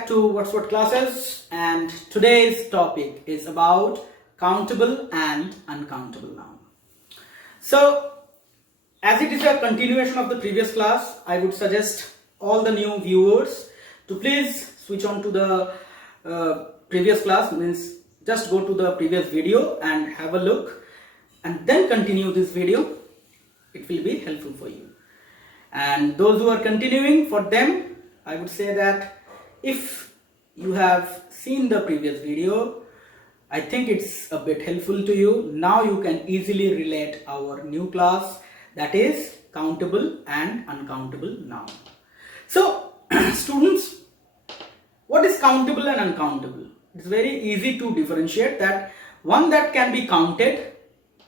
back to What's What Classes, and today's topic is about countable and uncountable noun. So, as it is a continuation of the previous class, I would suggest all the new viewers to please switch on to the previous class, means just go to the previous video and have a look and then continue this video. It will be helpful for you. And those who are continuing, for them I would say that if you have seen the previous video, I think it's a bit helpful to you. Now you can easily relate our new class, that is countable and uncountable noun. So students, what is countable and uncountable? It's very easy to differentiate that. One that can be counted,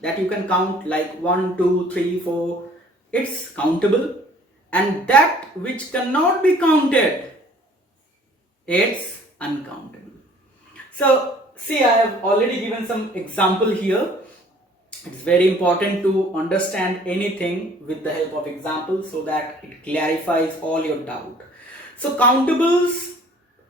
that you can count like 1, 2, 3, 4, it's countable. And that which cannot be counted, it's uncountable. So see, I have already given some example here. It's very important to understand anything with the help of examples so that it clarifies all your doubt. So countables,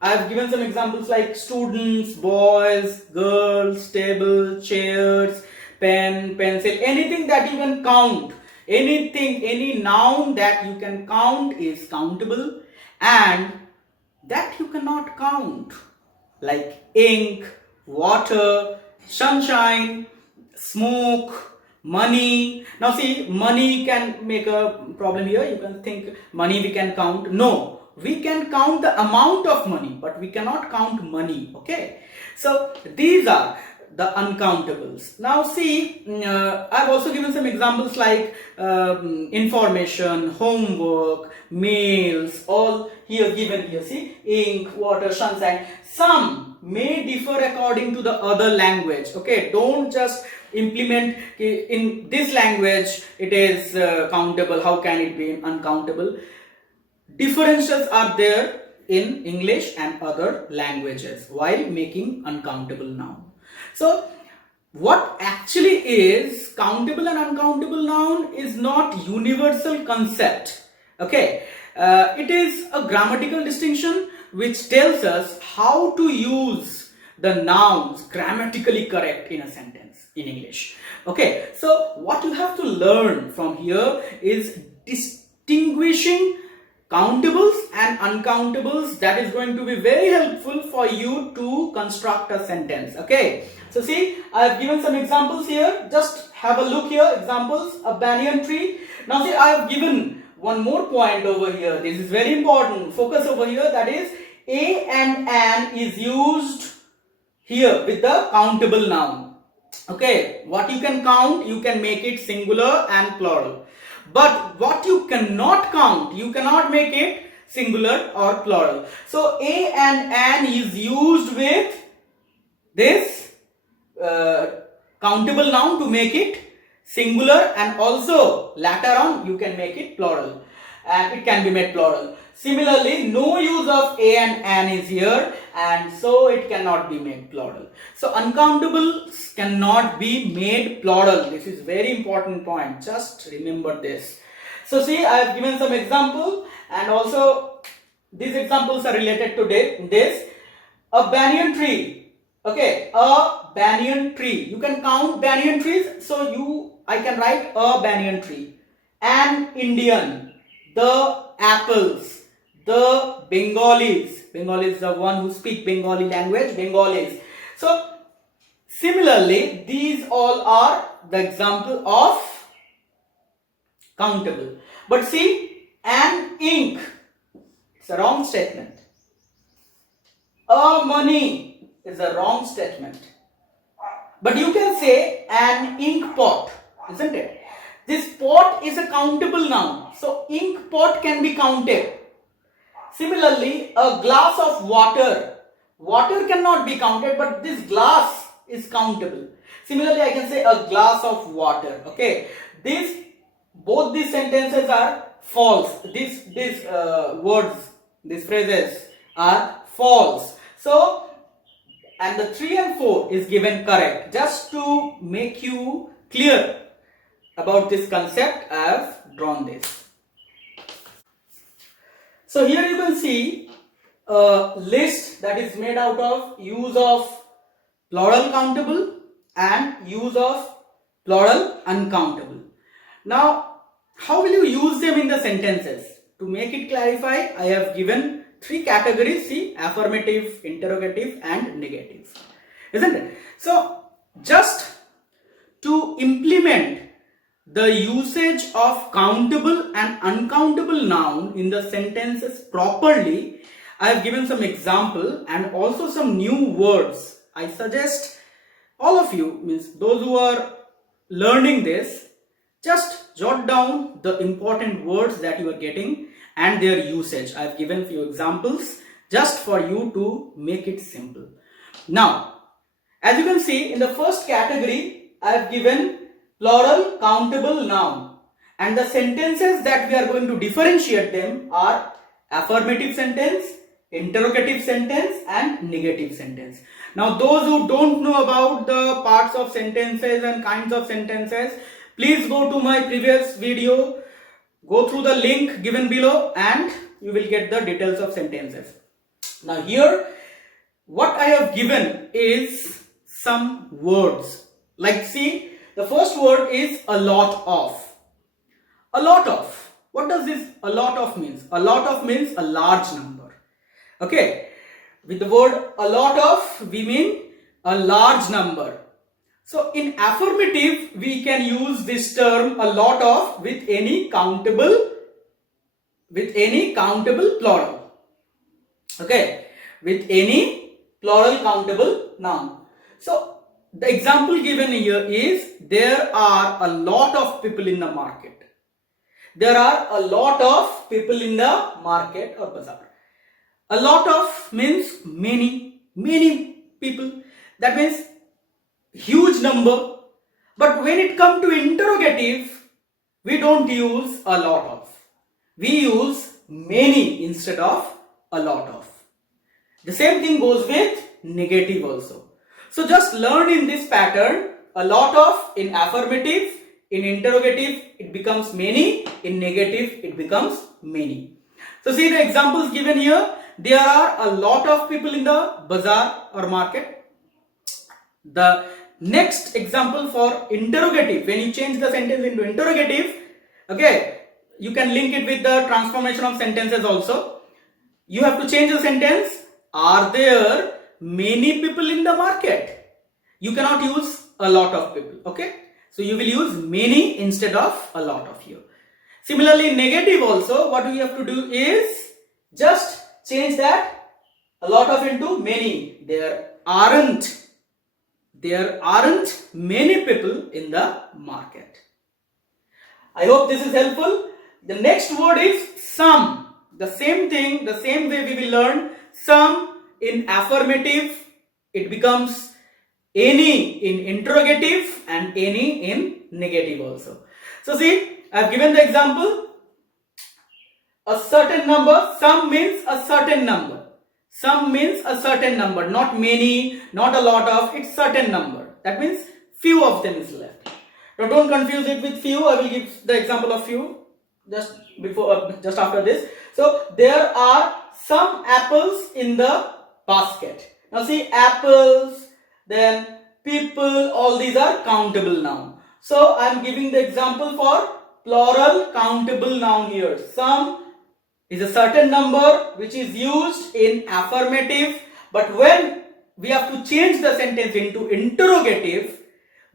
I have given some examples like students, boys, girls, table, chairs, pen, pencil, anything that you can count. Anything, any noun that you can count is countable, and that you cannot count, like ink, water, sunshine, smoke, money. Now see, money can make a problem here. You can think money we can count. No, we can count the amount of money, but we cannot count money. Okay, so these are the uncountables. Now see, I've also given some examples like information, homework, mails, all here given here. See, ink, water, sunshine. Some may differ according to the other language. Okay, don't just implement in this language it is countable, how can it be uncountable? Differences are there in English and other languages while making uncountable noun. So what actually is countable and uncountable noun is not universal concept. Okay, it is a grammatical distinction which tells us how to use the nouns grammatically correct in a sentence in English. Okay, so what you have to learn from here is distinguishing countables and uncountables. That is going to be very helpful for you to construct a sentence. Okay, so see, I have given some examples here. Just have a look here. Examples: a banyan tree. Now see, I have given one more point over here. This is very important. Focus over here. That is, a and an is used here with the countable noun. Okay, what you can count, you can make it singular and plural. But what you cannot count, you cannot make it singular or plural. So a and an is used with this countable noun to make it singular, and also later on you can make it plural, and it can be made plural. Similarly, no use of a and an is here, and so it cannot be made plural. So uncountables cannot be made plural. This is very important point. Just remember this. So see, I have given some example, and also these examples are related to this. A banyan tree. Okay, a banyan tree. You can count banyan trees. So I can write a banyan tree. An Indian. The apples. The Bengalis. Bengalis is the one who speak Bengali language. Bengalis. So similarly, these all are the example of countable. But see, an ink, it's a wrong statement. A money is a wrong statement. But you can say an ink pot, isn't it? This pot is a countable noun. So ink pot can be counted. Similarly, a glass of water. Water cannot be counted, but this glass is countable. Similarly, I can say a glass of water. Okay, both these sentences are false. These words, these phrases are false. So, and the 3 and 4 is given correct. Just to make you clear about this concept, I have drawn this. So here you can see a list that is made out of use of plural countable and use of plural uncountable. Now, how will you use them in the sentences? To make it clarify, I have given three categories. See, affirmative, interrogative and negative, isn't it? So just to implement the usage of countable and uncountable noun in the sentences properly, I have given some example and also some new words. I suggest all of you, means those who are learning this, just jot down the important words that you are getting and their usage. I have given few examples just for you to make it simple. Now, as you can see, in the first category, I have given plural countable noun, and the sentences that we are going to differentiate them are affirmative sentence, interrogative sentence and negative sentence. Now, those who don't know about the parts of sentences and kinds of sentences, please go to my previous video, go through the link given below and you will get the details of sentences. Now here, what I have given is some words. Like, see, the first word is a lot of. A lot of. What does this a lot of means? A lot of means a large number. Okay. With the word a lot of, we mean a large number. So in affirmative, we can use this term a lot of with any countable plural. Okay. With any plural countable noun. So the example given here is there are a lot of people in the market. There are a lot of people in the market or bazaar. A lot of means many people. That means huge number. But when it comes to interrogative, we don't use a lot of. We use many instead of a lot of. The same thing goes with negative also. So just learn in this pattern, a lot of in affirmative, in interrogative it becomes many, in negative it becomes many. So see the examples given here, there are a lot of people in the bazaar or market. The next example for interrogative, when you change the sentence into interrogative, okay, you can link it with the transformation of sentences also. You have to change the sentence, are there many people in the market? You cannot use a lot of people, okay? So you will use many instead of a lot of here. Similarly, negative also, what we have to do is just change that a lot of into many. There aren't many people in the market. I hope this is helpful. The next word is some. The same thing, the same way we will learn some. In affirmative, it becomes any in interrogative and any in negative also. So see, I have given the example. A certain number, some means a certain number. Some means a certain number, not many, not a lot of, it's certain number. That means few of them is left. Now don't confuse it with few. I will give the example of few just after this. So there are some apples in the basket. Now see, apples, then people, all these are countable noun. So I am giving the example for plural countable noun here. Some is a certain number which is used in affirmative, but when we have to change the sentence into interrogative,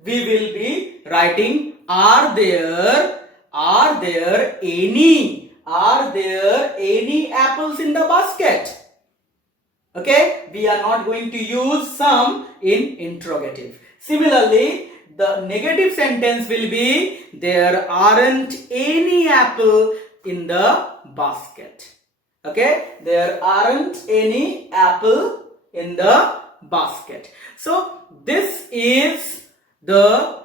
we will be writing are there any apples in the basket? Okay, we are not going to use some in interrogative. Similarly, the negative sentence will be there aren't any apple in the basket. Okay, there aren't any apple in the basket. So this is the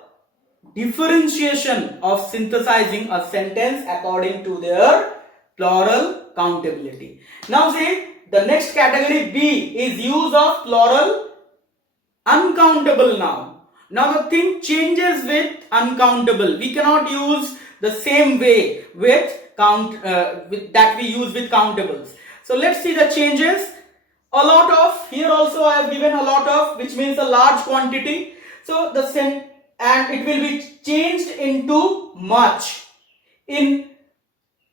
differentiation of synthesizing a sentence according to their plural countability. Now see, the next category B is use of plural uncountable noun. Now the thing changes with uncountable. We cannot use the same way with that we use with countables. So let's see the changes. A lot of, here also I have given a lot of, which means a large quantity. So and it will be changed into much. In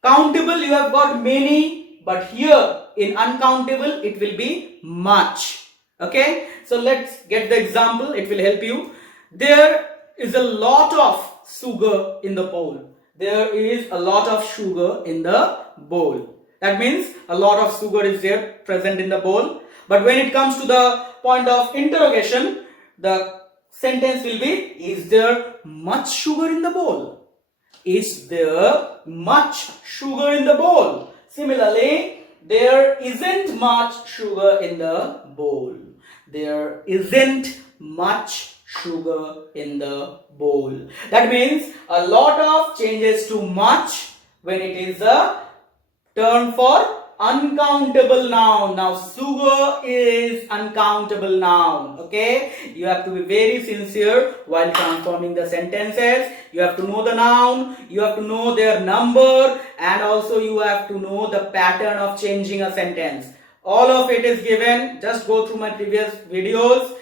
countable you have got many, but here in uncountable it will be much. Okay, so let's get the example, it will help you. There is a lot of sugar in the bowl. There is a lot of sugar in the bowl. That means a lot of sugar is there present in the bowl. But when it comes to the point of interrogation, the sentence will be, is there much sugar in the bowl? Is there much sugar in the bowl? Similarly, there isn't much sugar in the bowl. There isn't much sugar in the bowl. That means a lot of changes to much when it is a term for uncountable noun. Now sugar is uncountable noun. Okay, you have to be very sincere while transforming the sentences. You have to know the noun, you have to know their number, and also you have to know the pattern of changing a sentence. All of it is given. Just go through my previous videos.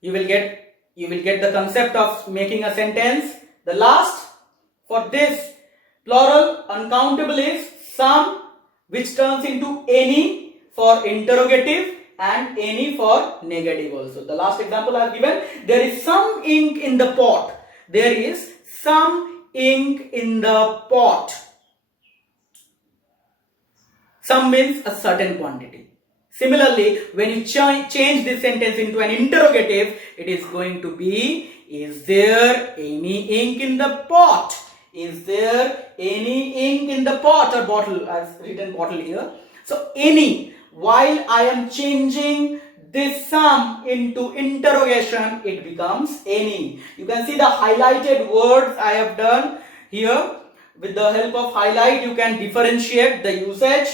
You will get the concept of making a sentence. The last for this plural uncountable is some, which turns into any for interrogative and any for negative also. The last example I have given, there is some ink in the pot. There is some ink in the pot. Some means a certain quantity. Similarly, when you change this sentence into an interrogative, it is going to be, is there any ink in the pot? Is there any ink in the pot or bottle? I have written bottle here. So any, while I am changing this some into interrogation, it becomes any. You can see the highlighted words I have done here. With the help of highlight, you can differentiate the usage.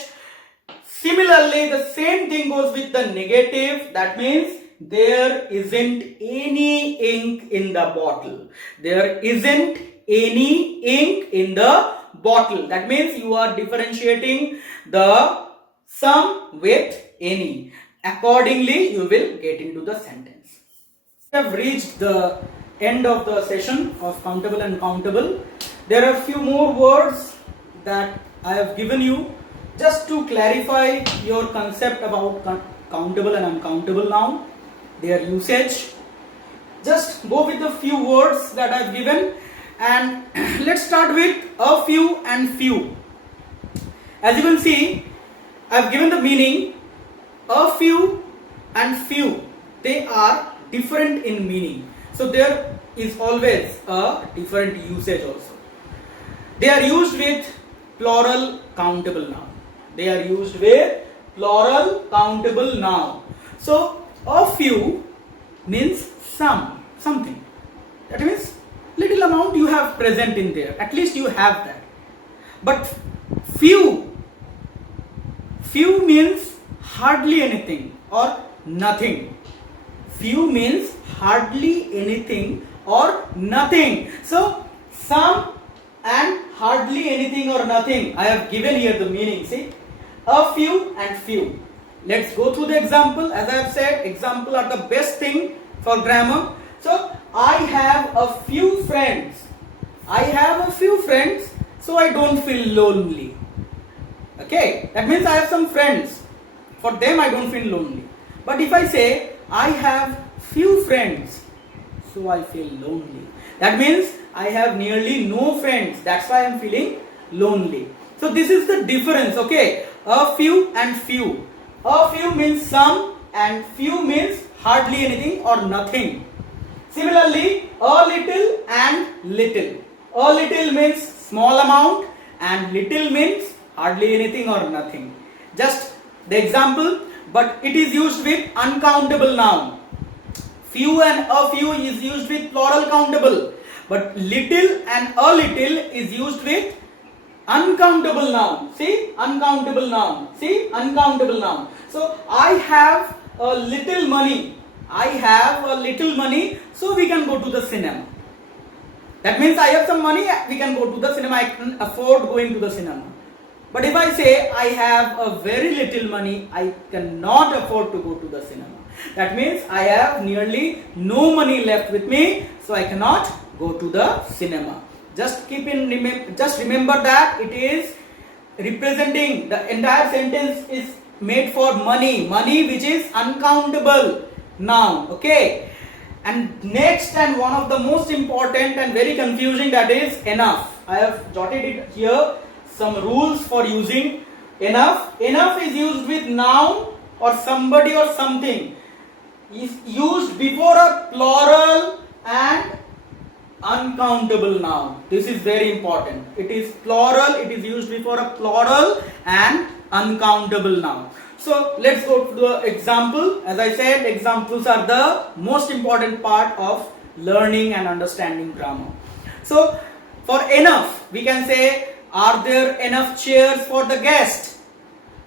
Similarly, the same thing goes with the negative. That means there isn't any ink in the bottle. There isn't any ink in the bottle. That means you are differentiating the some with any. Accordingly, you will get into the sentence. We have reached the end of the session of countable and countable. There are a few more words that I have given you just to clarify your concept about countable and uncountable noun, their usage. Just go with the few words that I have given, and let's start with a few and few. As you can see, I have given the meaning. A few and few, they are different in meaning. So there is always a different usage also. They are used with plural countable noun. They are used with plural countable noun. So a few means something. That means little amount you have present in there. At least you have that. But few means hardly anything or nothing. Few means hardly anything or nothing. So some and hardly anything or nothing, I have given here the meaning. See, a few and few. Let's go through the example. As I have said, example are the best thing for grammar. So I have a few friends. I have a few friends, so I don't feel lonely. Okay, that means I have some friends. For them I don't feel lonely. But if I say I have few friends, so I feel lonely. That means I have nearly no friends. That's why I am feeling lonely. So this is the difference. Okay, a few and few. A few means some and few means hardly anything or nothing. Similarly, a little and little. A little means small amount and little means hardly anything or nothing. Just the example, but it is used with uncountable noun. Few and a few is used with plural countable, but little and a little is used with uncountable noun. See, uncountable noun. See, uncountable noun. So I have a little money. I have a little money, so we can go to the cinema. That means I have some money, we can go to the cinema. I can afford going to the cinema. But if I say I have a very little money, I cannot afford to go to the cinema. That means I have nearly no money left with me, so I cannot go to the cinema. Just remember that it is representing, the entire sentence is made for money which is uncountable noun. Okay. And next, and one of the most important and very confusing, that is enough. I have jotted it here, some rules for using enough. Enough is used with noun or somebody or something. Is used before a plural and uncountable noun. This is very important. It is plural, it is used before a plural and uncountable noun. So let's go to the example. As I said, examples are the most important part of learning and understanding grammar. So for enough, we can say, are there enough chairs for the guest?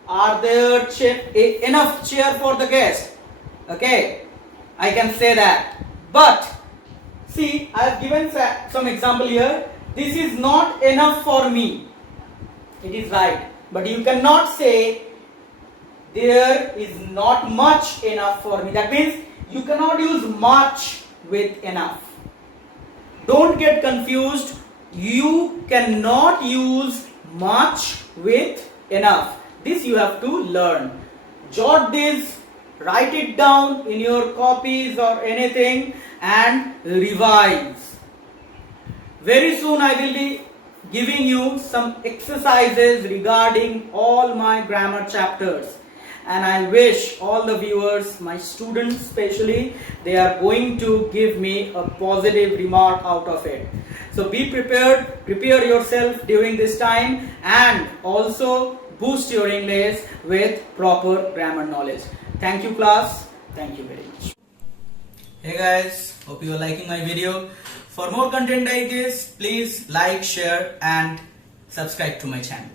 Are there enough chair for the guest? Okay, I can say that. But see, I have given some example here. This is not enough for me. It is right. But you cannot say there is not much enough for me. That means you cannot use much with enough. Don't get confused. You cannot use much with enough. This you have to learn. Jot this, write it down in your copies or anything and revise. Very soon I will be giving you some exercises regarding all my grammar chapters. And I wish all the viewers, my students especially, they are going to give me a positive remark out of it. So be prepared, prepare yourself during this time, and also boost your English with proper grammar knowledge. Thank you class. Thank you very much. Hey guys, hope you are liking my video. For more content like this, please like, share and subscribe to my channel.